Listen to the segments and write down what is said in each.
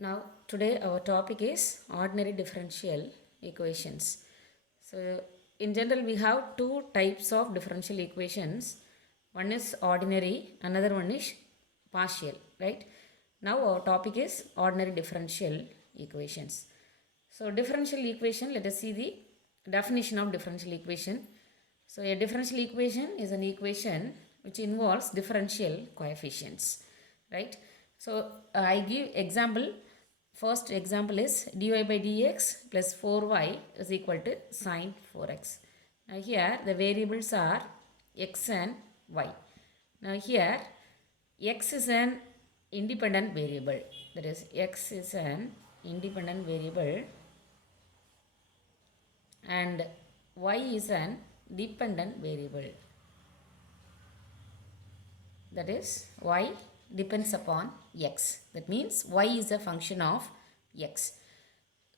Now, today our topic is ordinary differential equations. So, in general, we have two types of differential equations. One is ordinary, another one is partial, right? Now, our topic is ordinary differential equations. So, differential equation, let us see the definition of differential equation. So, a differential equation is an equation which involves differential coefficients, right? So, I give example. First example is dy by dx plus 4y is equal to sine 4x. Now, here the variables are x and y. Now, here x is an independent variable, that is x is an independent variable and y is an dependent variable, that is y depends upon x, that means y is a function of x.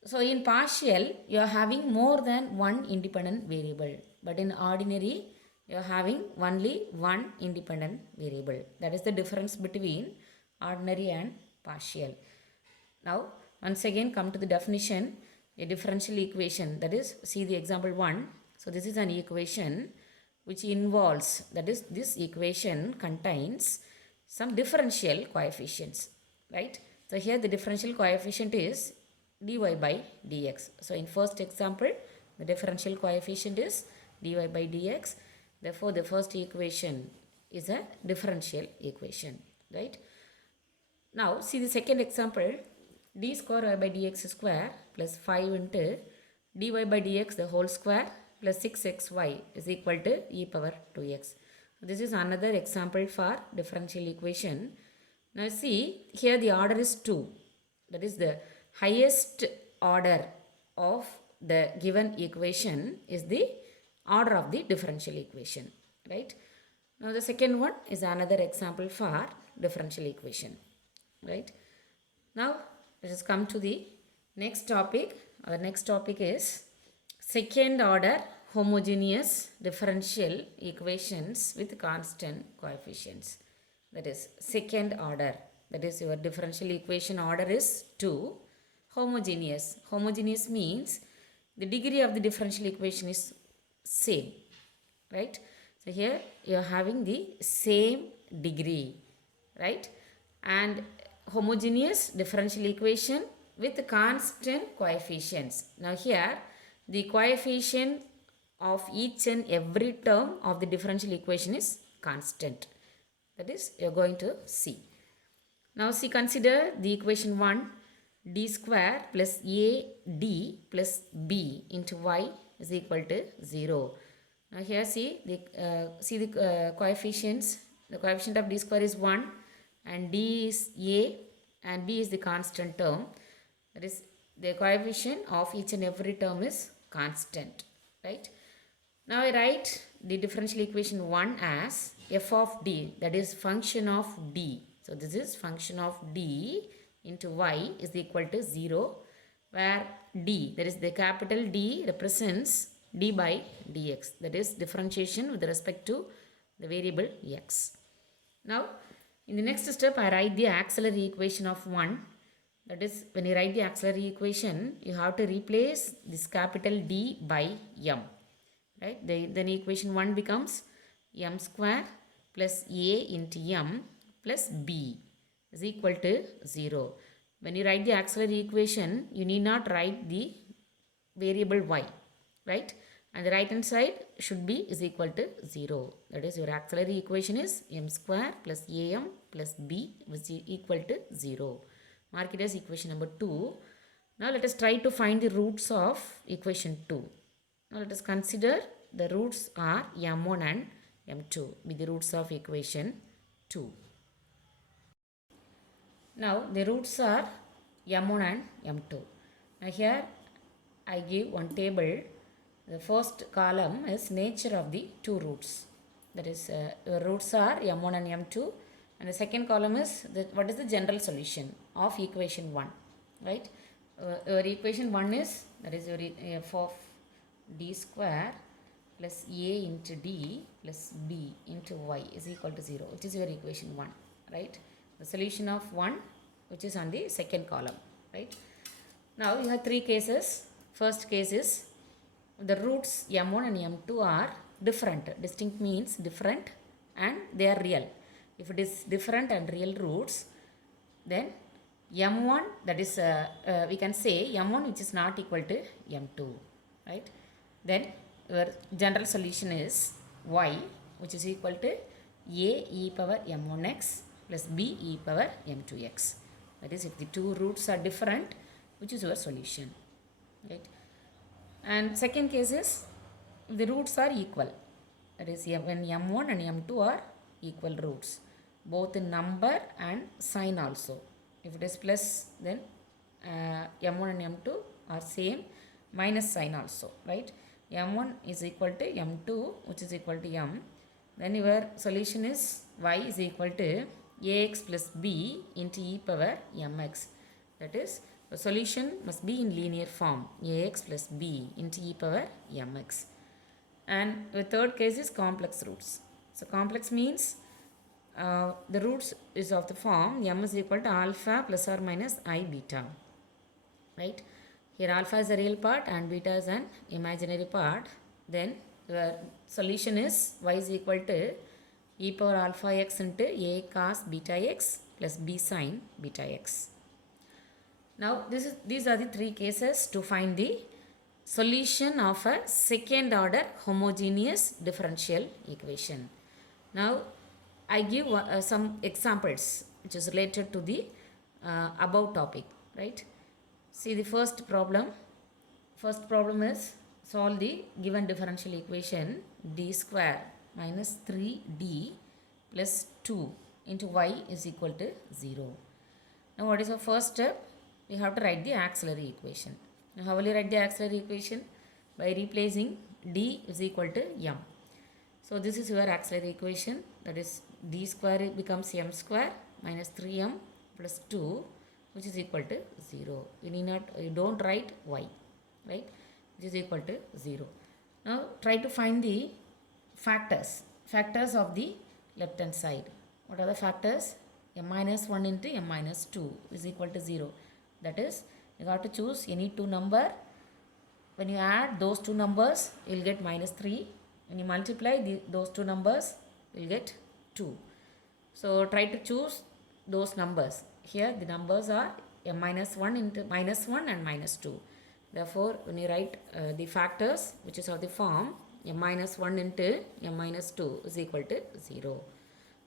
So in partial you are having more than one independent variable, but in ordinary you are having only one independent variable. That is the difference between ordinary and partial. Now once again come to the definition. A differential equation, that is, see the example 1. So this is an equation which involves, that is, this equation contains some differential coefficients, right? So here the differential coefficient is dy by dx. So in first example, the differential coefficient is dy by dx. Therefore, the first equation is a differential equation, right? Now, see the second example, d square y by dx square plus 5 into dy by dx the whole square plus 6xy is equal to e power 2x. This is another example for differential equation. Now see, here the order is 2. That is the highest order of the given equation is the order of the differential equation, right? Now the second one is another example for differential equation, right? Now let us come to the next topic. Our next topic is second order homogeneous differential equations with constant coefficients. That is second order. That is your differential equation order is 2. Homogeneous. Homogeneous means the degree of the differential equation is same, right? So here you are having the same degree, right? And homogeneous differential equation with constant coefficients. Now here the coefficient of each and every term of the differential equation is constant. That is, you are going to see. Now see, consider the equation 1, d square plus ad plus b into y is equal to 0. Now here see the coefficients. The coefficient of d square is 1 and d is a and b is the constant term. That is, the coefficient of each and every term is constant, right? Now I write the differential equation 1 as f of d, that is function of d. So this is function of d into y is equal to 0, where d, that is the capital D, represents d by dx, that is differentiation with respect to the variable x. Now in the next step I write the auxiliary equation of 1. That is, when you write the auxiliary equation, you have to replace this capital D by m, right? Then equation 1 becomes m square plus a into m plus b is equal to 0. When you write the auxiliary equation, you need not write the variable y, right? And the right hand side should be is equal to 0. That is, your auxiliary equation is m square plus am plus b which is equal to 0. Mark it as equation number 2. Now let us try to find the roots of equation 2. Now let us consider the roots are m1 and m2 with the roots of equation 2. Now the roots are m1 and m2. Now here I give one table. The first column is nature of the two roots. That is, the roots are m1 and m2. And the second column is what is the general solution of equation 1, right? Your equation 1 is, that is your f of d square plus a into d plus b into y is equal to 0, which is your equation 1, right? The solution of 1, which is on the second column. right? Now you have three cases. First case is the roots m1 and m2 are different. Distinct means different and they are real. If it is different and real roots, then m1, that is we can say m1 which is not equal to m2, right? Then your general solution is y which is equal to a e power m1x plus b e power m2x. That is, if the two roots are different, which is your solution, right? And second case is if the roots are equal. That is, when m1 and m2 are equal roots, both in number and sign also. If it is plus, then m1 and m2 are same, minus sign also, right? m1 is equal to m2, which is equal to m. Then your solution is y is equal to ax plus b into e power mx. That is, the solution must be in linear form, ax plus b into e power mx. And the third case is complex roots. So complex means the roots is of the form m is equal to alpha plus or minus I beta, right? Here alpha is a real part and beta is an imaginary part. Then the solution is y is equal to e power alpha x into a cos beta x plus b sin beta x. Now these are the three cases to find the solution of a second order homogeneous differential equation. Now I give some examples which is related to the above topic, right? See the first problem. First problem is solve the given differential equation d square minus 3d plus 2 into y is equal to 0. Now what is the first step? We have to write the auxiliary equation. Now how will you write the auxiliary equation? By replacing d is equal to m. So this is your auxiliary equation, that is d square becomes m square minus 3m plus 2 which is equal to 0. You don't write y, right? Which is equal to 0. Now try to find the factors of the left hand side. What are the factors? m minus 1 into m minus 2 is equal to 0. That is, you have to choose any two number. When you add those two numbers, you will get minus 3. When you multiply those two numbers, you will get 2. So try to choose those numbers. Here the numbers are m minus 1 into minus 1 and minus 2. Therefore, when you write the factors which is of the form m minus 1 into m minus 2 is equal to 0.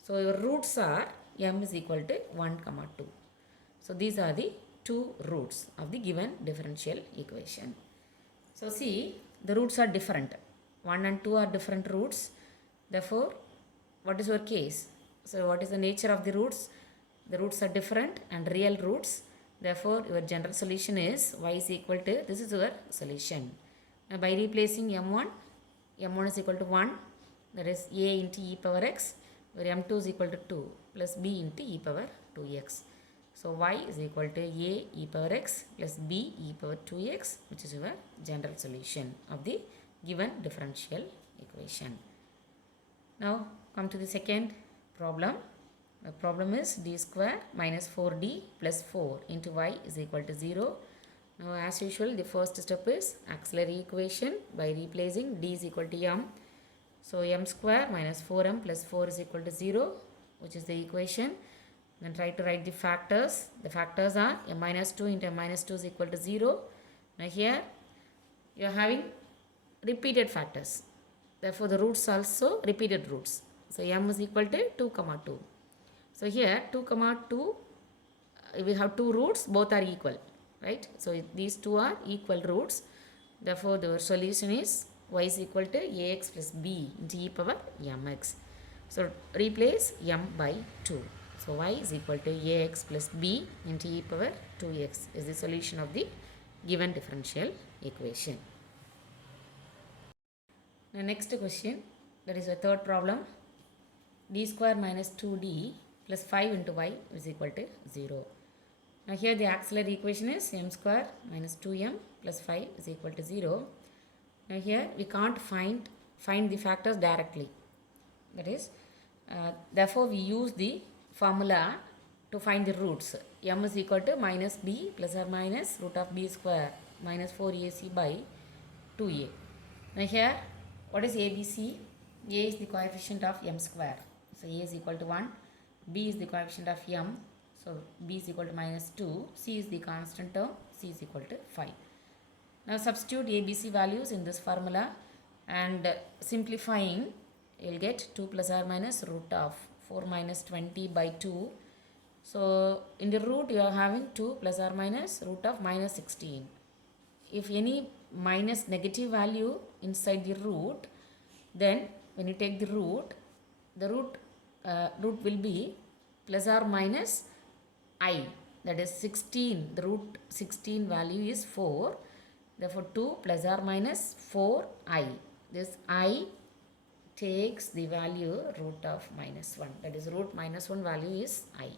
So your roots are m is equal to 1, 2. So these are the two roots of the given differential equation. So see, the roots are different. 1 and 2 are different roots. Therefore, what is your case? So what is the nature of the roots? The roots are different and real roots. Therefore, your general solution is y is equal to, this is your solution. Now by replacing m1 is equal to 1, that is a into e power x, where m2 is equal to 2 plus b into e power 2x. So y is equal to a e power x plus b e power 2x, which is your general solution of the given differential equation. Now come to the second problem. The problem is d square minus 4d plus 4 into y is equal to 0. Now as usual, the first step is auxiliary equation by replacing d is equal to m. So m square minus 4m plus 4 is equal to 0, which is the equation. Then try to write the factors. The factors are m minus 2 into m minus 2 is equal to 0. Now here you are having repeated factors. Therefore the roots also repeated roots. So m is equal to 2, 2. So here 2, 2, we have two roots, both are equal, right? So these two are equal roots. Therefore the solution is y is equal to ax plus b into e power mx. So replace m by 2. So y is equal to ax plus b into e power 2x is the solution of the given differential equation. The next question, that is the third problem. D square minus 2d plus 5 into y is equal to 0. Now here the auxiliary equation is m square minus 2m plus 5 is equal to 0. Now here we can't find the factors directly. That is, therefore we use the formula to find the roots. m is equal to minus b plus or minus root of b square minus 4ac by 2a. Now here, what is ABC? A is the coefficient of m square. So a is equal to 1, b is the coefficient of m. So b is equal to minus 2, c is the constant term, c is equal to 5. Now substitute ABC values in this formula and simplifying, you will get 2 plus or minus root of 4 minus 20 by 2. So in the root you are having 2 plus or minus root of minus 16. If any minus negative value inside the root, then when you take the root will be plus or minus I, that is 16. The root 16 value is 4. Therefore 2 plus or minus 4i. This I takes the value root of minus 1. That is root minus 1 value is I.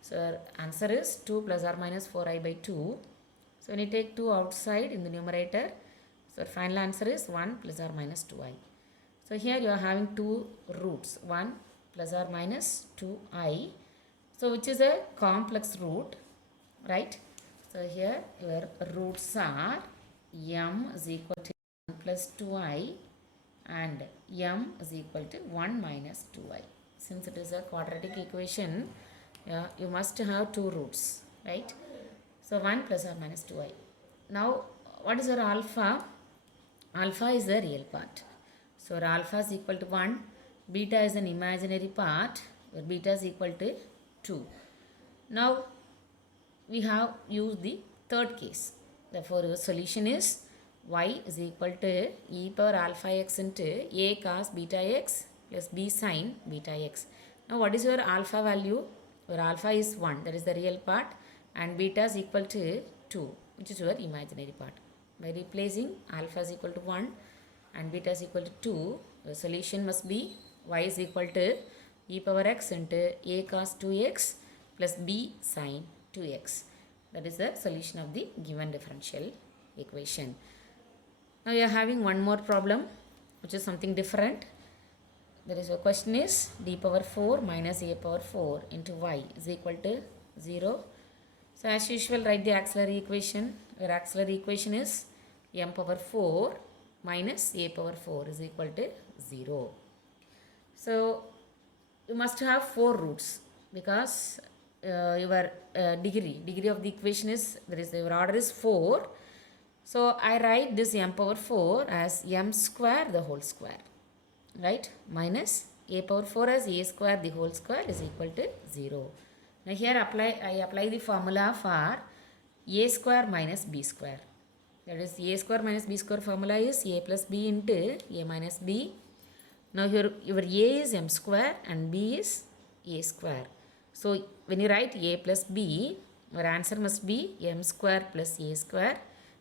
So answer is 2 plus or minus 4i by 2. So when you take 2 outside in the numerator, so final answer is 1 plus or minus 2i. So here you are having two roots, 1 plus or minus 2i. So which is a complex root, right? So here your roots are m is equal to 1 plus 2i and m is equal to 1 minus 2i. Since it is a quadratic equation, you must have two roots, right? So 1 plus or minus 2i. Now what is your alpha? Alpha is the real part. So our alpha is equal to 1, beta is an imaginary part, where beta is equal to 2. Now we have used the third case. Therefore your solution is y is equal to e power alpha x into a cos beta x plus b sin beta x. Now what is your alpha value? Your alpha is 1, that is the real part, and beta is equal to 2, which is your imaginary part. By replacing alpha is equal to 1 and beta is equal to 2, the solution must be y is equal to e power x into a cos 2x plus b sin 2x. That is the solution of the given differential equation. Now you are having one more problem, which is something different. There is a question is d power 4 minus a power 4 into y is equal to 0. So as usual, write the auxiliary equation. Your auxiliary equation is m power 4 minus a power 4 is equal to 0. So you must have 4 roots because your degree of the equation is, your order is 4. So I write this m power 4 as m square the whole square, right, minus a power 4 as a square the whole square is equal to 0. Now here I apply the formula for a square minus b square. That is a square minus b square formula is a plus b into a minus b. Now your a is m square and b is a square. So when you write a plus b, your answer must be m square plus a square.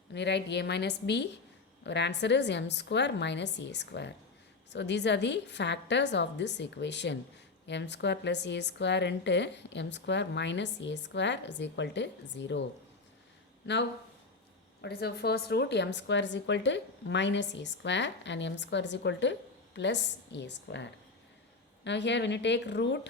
When you write a minus b, your answer is m square minus a square. So these are the factors of this equation. M square plus a square into m square minus a square is equal to 0. Now what is the first root? M square is equal to minus a square and m square is equal to plus a square. Now here when you take root,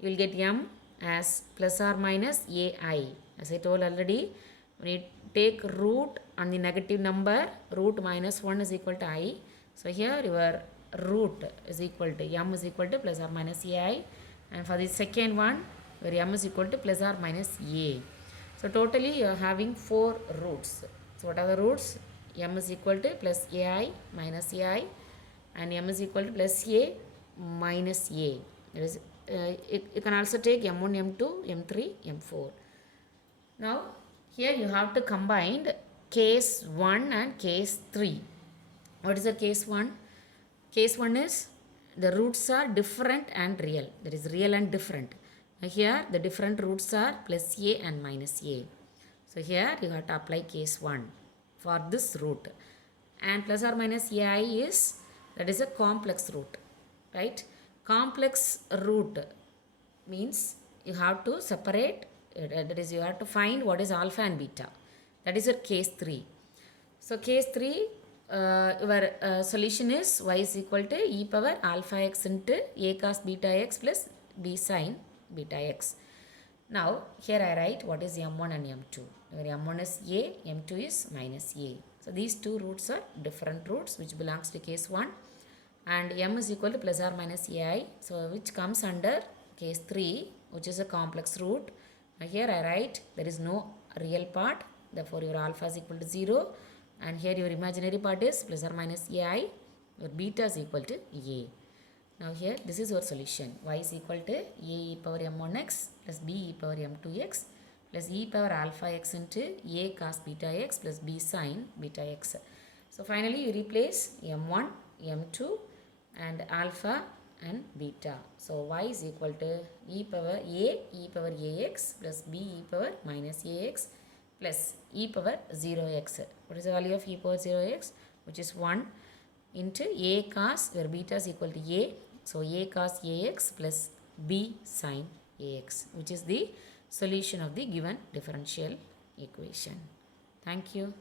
you will get m as plus or minus ai. As I told already, when you take root on the negative number, root minus 1 is equal to I. So here your root is equal to m is equal to plus or minus ai, and for the second one where m is equal to plus or minus a. So totally you are having 4 roots. So what are the roots? M is equal to plus ai minus ai and m is equal to plus a minus a. That is, you can also take m1, m2, m3, m4. Now here you have to combine case 1 and case 3. What is the case 1? Case 1 is the roots are different and real. That is real and different. Now here the different roots are plus a and minus a. So here you have to apply case 1 for this root. And plus or minus ai is, that is a complex root, right? Complex root means you have to separate, that is you have to find what is alpha and beta. That is your case 3. So case 3, your solution is y is equal to e power alpha x into a cos beta x plus b sin beta x. Now here I write what is m1 and m2. Where m1 is a, m2 is minus a. So these two roots are different roots which belongs to case 1, and m is equal to plus or minus ai, so which comes under case 3, which is a complex root. Now here I write there is no real part, therefore your alpha is equal to 0, and here your imaginary part is plus or minus ai, your beta is equal to a. Now here this is your solution. Y is equal to a e power m1x plus b e power m2x plus e power alpha x into a cos beta x plus b sin beta x. So finally you replace m1, m2 and alpha and beta. So y is equal to e power ax plus b e power minus ax plus e power 0x. What is the value of e power 0x? Which is 1 into a cos, where beta is equal to a. So a cos ax plus b sin ax, which is the solution of the given differential equation. Thank you.